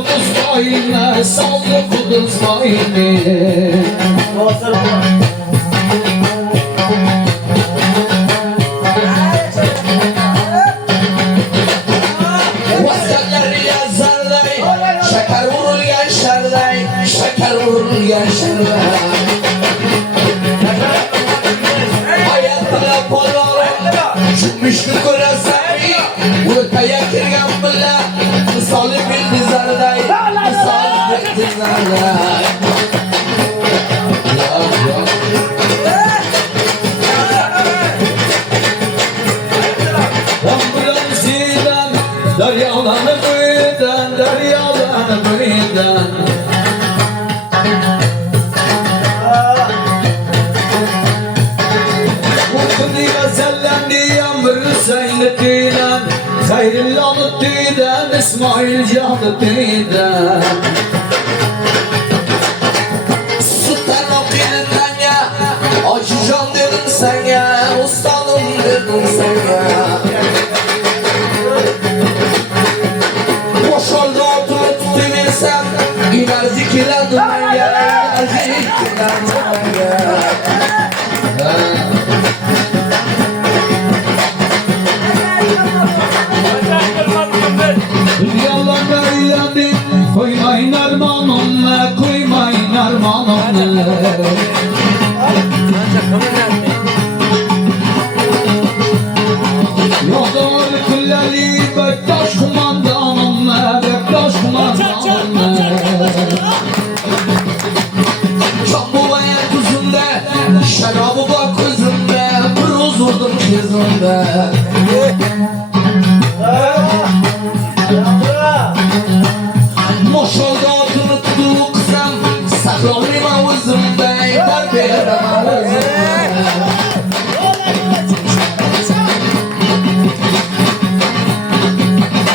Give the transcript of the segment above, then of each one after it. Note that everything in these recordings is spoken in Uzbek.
Kudüs'tayım, sallı Kudüs'tayım. Vasallar yazarlay, şeker vurulgan şarlay, şeker vurulgan şarlay. Hayatına polvon, cümbüşlü ko'rasan, o'rtaga kirgan billa, misoli bildizarlay, misoli bildizarlay. Rambulansidan, daryolarni bo'yidan, daryolarni bo'yidan. Hayrillahı tüyden, İsmail canı tüyden. Sultan okuyundan ya, acı can dedim sen ya, ustanım dedim sen ya. Boş oldu oturup tutuversem, enerji kirlendim ben ya, enerji kirlendim ben ya. Koymayın armağanımla, koymayın armağanımla. Yoldur külleri Bektaş kumandanımla, Bektaş kumandanımla. Çambu var kuzumda, şarabı var kuzumda, buruz vurdum gözümde. Moşolda oturup tutuksam, saklanayım ağzımda, yeter verem ağzımda.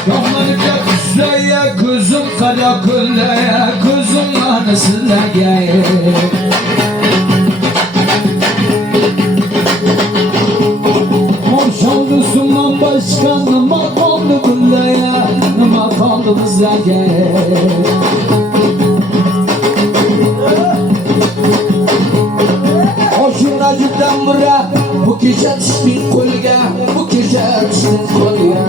Yollarca kızlaya, kızım kara külleye, kızım anasılaya. Moşolda sunman başkanım, makamlı külleye, makamlı bizleye. Acıdan bura, bu gece düştün kolga, bu gece düştün kolga.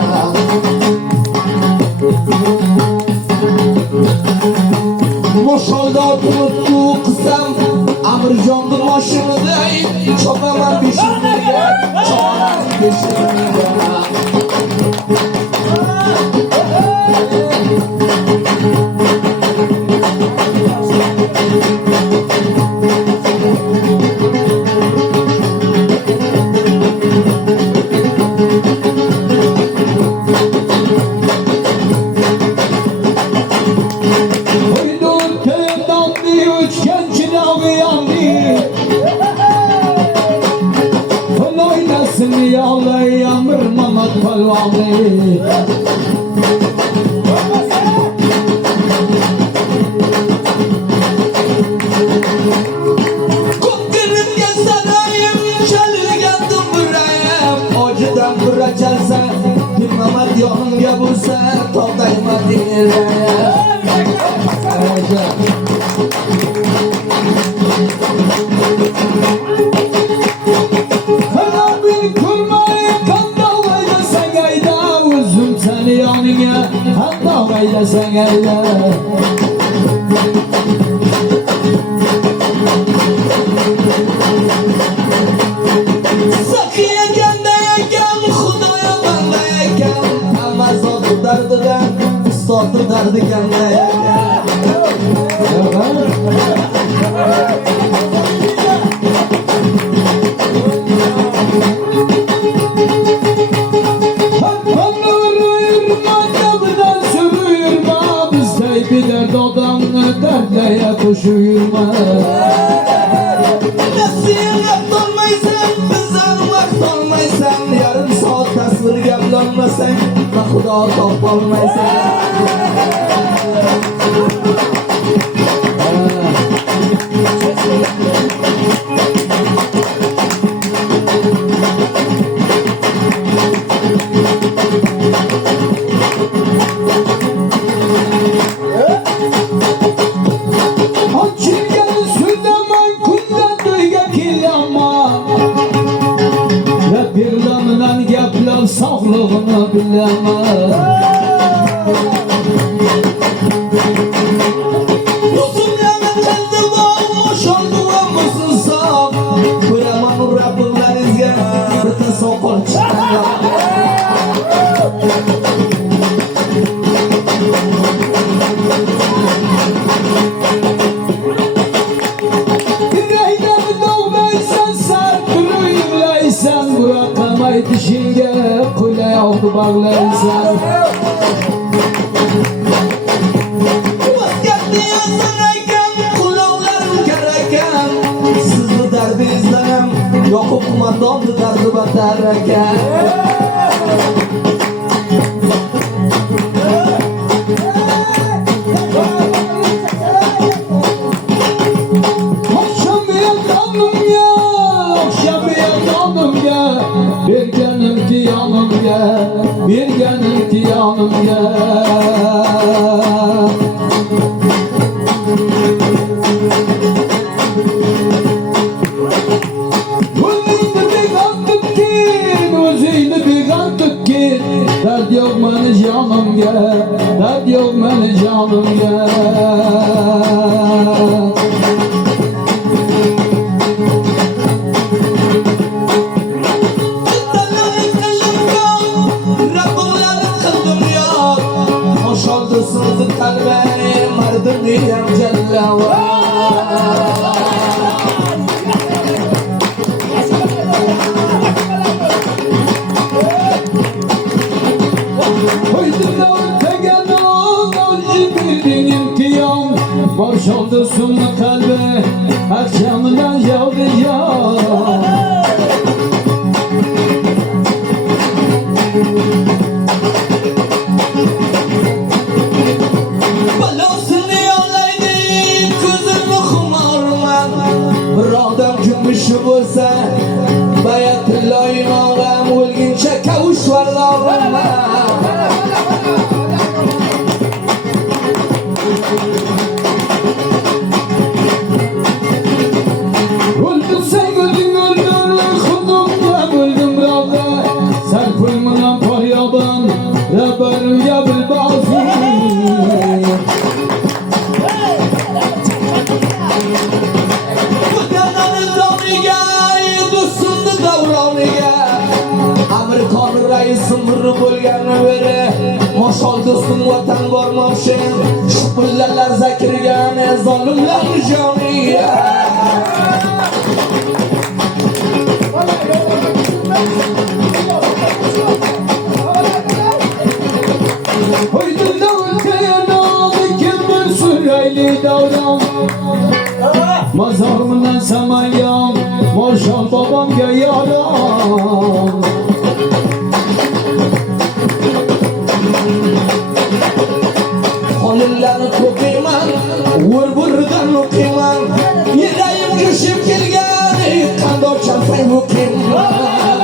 Moşolda oturup kızam, Amirjon'un maşınıday, çobaman peşimde, çobaman peşimde. Yağlayamır Mamat Palvani. Koptiringe sarayım, çalırgandım burayım. Ocadan bura çalsa, bir Mamat yolunga bulsa, to'xtayma dinleyim. Hatta gayda sen gayda. Sakiye kendeyken, Xudaya bandayken, ama zotu dardıgan, ustotu dardı kendeyken. Gider dodamlı dertleye koşuyma. Nasihat olmaysan, biz armak olmaysan, yarım saat tasvirga bulanmasan, Xudo topolmaysan. Sizni dardingizdan ham yoqib qumandonni dardi batar ekan. Berganim yanımga O'zingni begon tutgin dard yo'q meni jonimga dard yo'q meni jonimga Sızı kalbe mardım diyem Celle Boşaldı sunma kalbe akşamından yağdı yağ Balasını yollaydı kızımı kumarman Birodam kümüşü bo'lsa bayatıllayım ağam O'lguncha kavuşvarlarım Öldün sen öldün öldün Xudumda öldüm Rabbe Serpilminan paryaban Rabberimga bil bazı Amerikan raisim bir bo'lgani beri Moshol do'stim vatan bormoqchi Shu pullalar zakirgan zolimlar joniga Hoydunda o'tkayanam kim bir süreyli davran Mazarımdan samayam Moshol babamga yaram Qonunlarni to'qiyman Vur-vurdan o'qiyman Yuragim jo'shib kelgan Qandoq champay o'qiyman